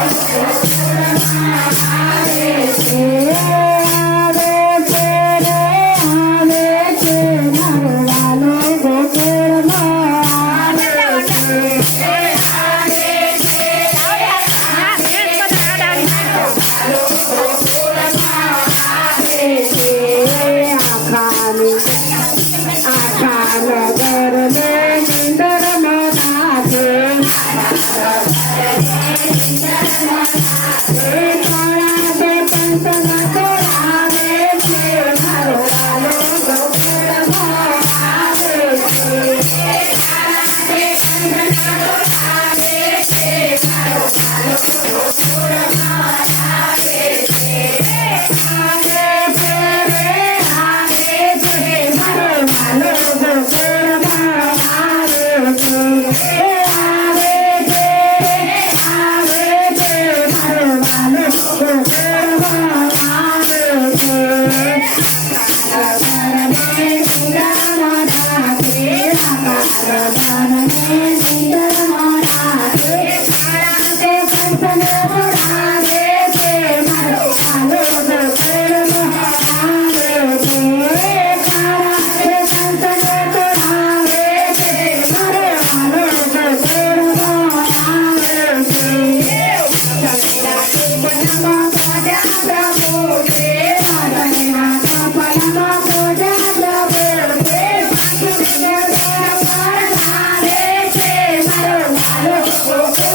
I Akana Garne Hey. મને Well,